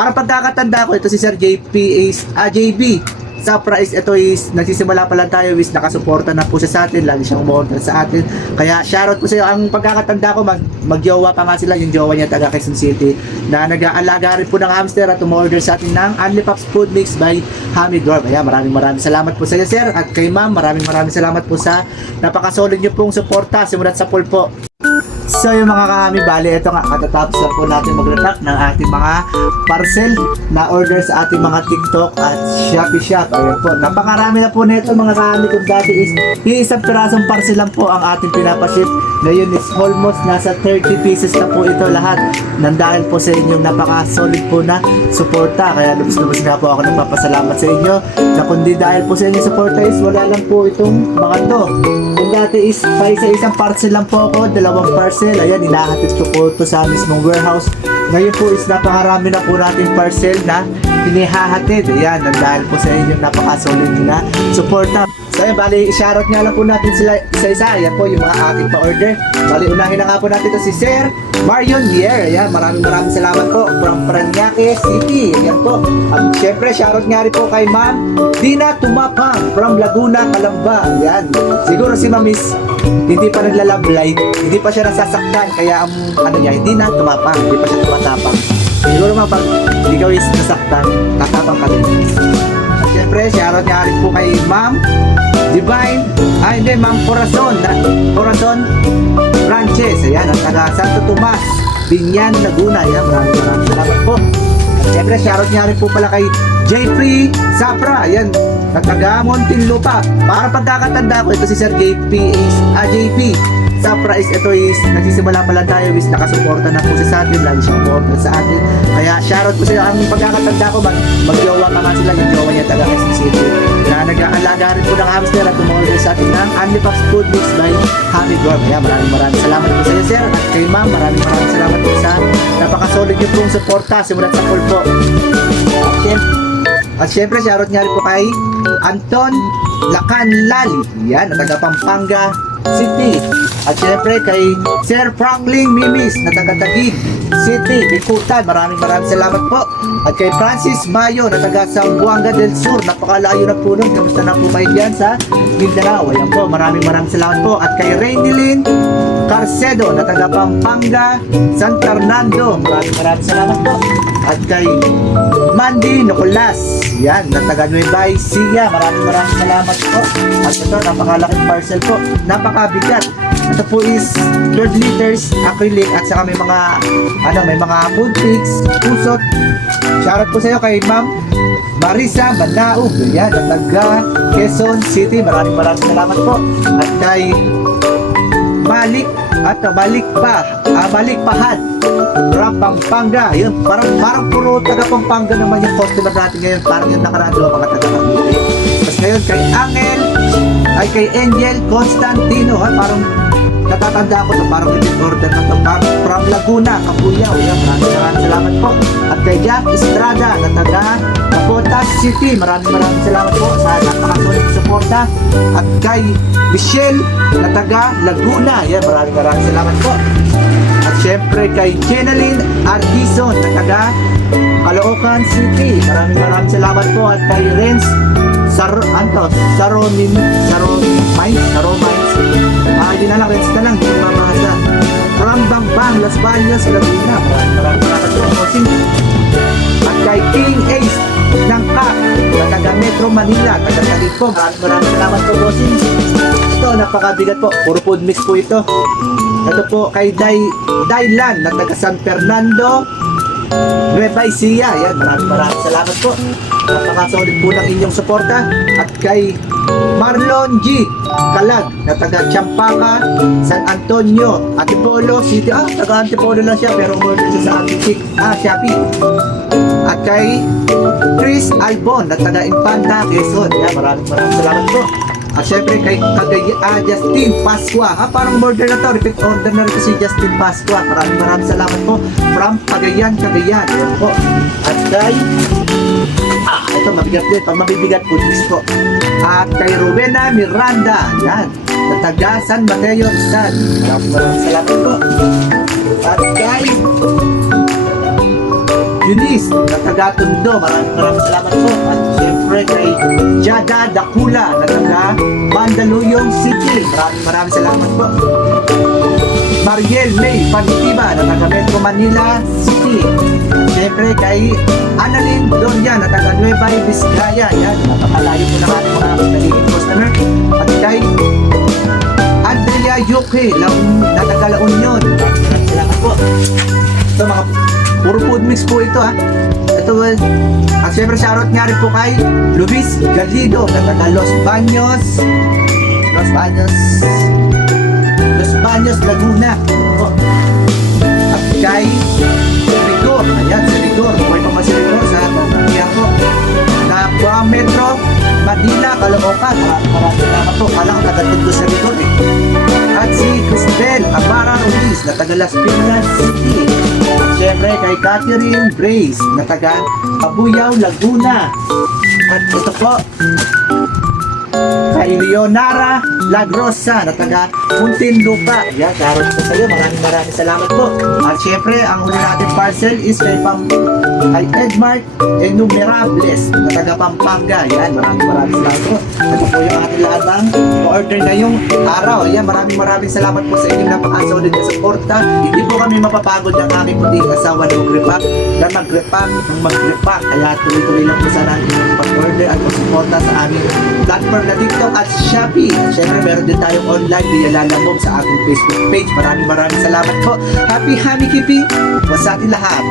Para pagkakatanda ko, ito si Sir JP is, JB. Sa price, ito is, nagsisimula pa lang tayo is nakasuporta na po siya sa atin. Lagi siyang umorder sa atin. Kaya, shoutout po sa iyo. Ang pagkakatanda ko, magjowa pa nga sila. Yung jowa niya taga Quezon City. Na nag-aalaga rin po ng hamster at umorder sa atin ng Only Pops Food Mix by Hamid Gorb. Kaya maraming salamat po sa iyo, sir. At kay ma'am, maraming salamat po sa napakasolid niyo pong suporta. Simulat sa pool po. So yung mga kahami, bali, ito nga, katatapos na po natin mag-repack ng ating mga parcel na order sa ating mga TikTok at Shopee Shop. Ayan po, napakarami na po nito mga kahami. Kung dati is iisang pirasong parcel lang po ang ating pinapaship, ngayon is almost nasa 30 pieces na po ito lahat, nang dahil po sa inyong napaka-solid po na suporta. Kaya lubos-lubos nga po ako nagpapasalamat sa inyo, na kundi dahil po sa inyong suporta is wala lang po itong mga to. Kung dati is pa isang parcel lang po ako, dalawang parcel, ayan, inahatid ko po ito sa mismong warehouse. Ngayon po is napakarami na po nating parcel na inihahatid. Ayan, dahil po sa inyong napaka-solid na suporta. So ayan, bali, i-shoutout nga lang po natin sila isa-isa. Ayan po yung mga ating pa-order. Bali, unahin na nga po natin ito si Sir Marion Bier. Ayan, maraming salamat po from Parañaque City. Ayan po. At syempre, shoutout nga rin po kay Ma'am Dina Tumapang from Laguna, Calamba. Ayan. Siguro si Ma'am is hindi pa naglalab-light, hindi pa siya nasasaktan, kaya ang ano niya, hindi na tumapang, hindi pa siya tumatapang. Siguro mga pag ikaw is nasaktan, tatapang ka rin. At syempre, shoutout nga rin po kay Ma'am Divine, hindi, Ma'am Corazon Frances, ayan, ang taga Santo Tomas, Binyan, Laguna. Ayan, maraming salamat po. At syempre, shoutout nga rin po pala kay Jeffrey Sapra, ayan, na taga Muntinlupa. Para pagkakatanda ko, ito si Sir JP Sapra is, ito is, nagsisimula pa lang tayo is nakasuporta na po siya sa atin, lagi siyang umorder sa atin. Kaya shoutout po sa iyo. Ang pagkakatanda ko, magjowa pa nga sila, yung jowa niya taga Quezon City, na nag-aalaga rin po ng hamster at umorder sa atin ng Only Pops Food Mix by Hamid Gorb. Kaya maraming salamat po sa iyo, sir. At kay ma'am, maraming salamat po sa napakasolid niyo pong suporta. Simulat sa pool po. At syempre, shoutout nga rin po kay Anton Lacanlali, yan, na taga Pampanga City. At syempre kay Sir Franklin Mimis, na taga Taguig City, Bikutan. Maraming salamat po. At kay Francis Mayo, na taga Zamboanga del Sur, napakalayo na po nun. Kamusta na po kayo dyan sa Mindanao? Ayan po, maraming salamat po. At kay Rainilyn Carcedo, na taga Pampanga, San Fernando, maraming salamat po. At kay Mandy Nicolas, yan, na taga Nueva Ecija, maraming salamat po. At ito, napakalaking parcel po, napakabigat. Ito po is 12 liters acrylic, at saka may mga food picks, pusot. Shoutout po sa iyo kay Ma'am Marisa Banaug, yan, na taga Quezon City, maraming salamat po. At kay Balikpahad from Pampanga. Yun, parang puro taga Pampanga naman yung customer natin ngayon. Parang yung nakaraan mga taga Cavite. Tapos ngayon kay Angel Constantino, parang natatanda ko to, parang repeat order na to, from Laguna, Kapuyaw. Yan, maraming salamat po. At kay Jack Estrada, na taga Capotas City, maraming salamat po sa napakasolid suporta. At kay Michelle, na taga Laguna, yan, maraming salamat po. At syempre kay Jenaline Argison, na taga Caloocan City, maraming salamat po. At kay Renz Saromines, yun na lang, Renz na lang, yung mamasa from Bambang, Las Bañas, Laguna, maraming salamat po. At kay King Ace ng Kap, na taga Metro Manila, taga Talipo, maraming salamat po, bossing. Ito, napakabigat po, puro food mix po ito. Ito po kay Dailan, na taga San Fernando, Nueva Ecija. Yan, maraming salamat po. Napakasolid po ng inyong suporta. At kay Marlon G. Kalag, na taga Champaca, San Antonio, Antipolo City. Taga Antipolo lang siya, pero umorder siya sa Shopee. At kay Chris Albon, na taga Infanta, Quezon. Yan, maraming salamat po. At syempre kay Justin Pasqua, parang order na to, repeat order na rin si Justin Pasqua. Maraming salamat po from Cagayan. Yan po. At kay ito mabigat din, pag mabibigat po po. At kay Rowena Miranda, yan, na taga San Mateo Rizal. Maraming salamat po. At kay Eunice na taga Tondo, maraming salamat po. At siyempre kay Jada Dakula na taga Mandaluyong City, maraming salamat po. Mariel May Panitiba na taga Metro Manila City. Siyempre kay Annalyn Dorian na taga Nueva Vizcaya. Yan, napakalayo po ng ating mga nagiging customer. At kay Andrea Yuki na taga La Union. Maraming salamat po. Ito mga puro food mix po ito ha. Ito at siyempre shoutout nga rin po kay Luis Galido na taga Los Baños Laguna po. At kay Rigor, ayan si Rigor, buhay pa si Rigor sa Santiago po na Metro Manila, Caloocan. Maraming salamat po, kala ko taga-Tondo sa Rigor eh. At si Cristel Amara Ruiz na taga Las Piñas City. At syempre kay Catherine Brace na taga Cabuyao, Laguna. At ito po kay Leonara Lagrosa na taga Muntinlupa. Yan, shoutout po sa iyo. Maraming salamat po. At syempre, ang huli natin parcel is kay Edmark Enumerables na taga Pampanga. Yan, maraming salamat po. Ito po yung ating lahat ng order ngayong araw. Yan, maraming salamat po sa inyong napaka-solid na suporta. Hindi po kami mapapagod ng aming puting asawa na mag-repack. Kaya tuloy-tuloy lang po sana yung pag-order at pag-suporta sa aming platform na TikTok at Shopee. Siyempre, meron din tayong online via Lalamove sa ating Facebook page. Maraming salamat po. Happy keeping po sa ating lahat.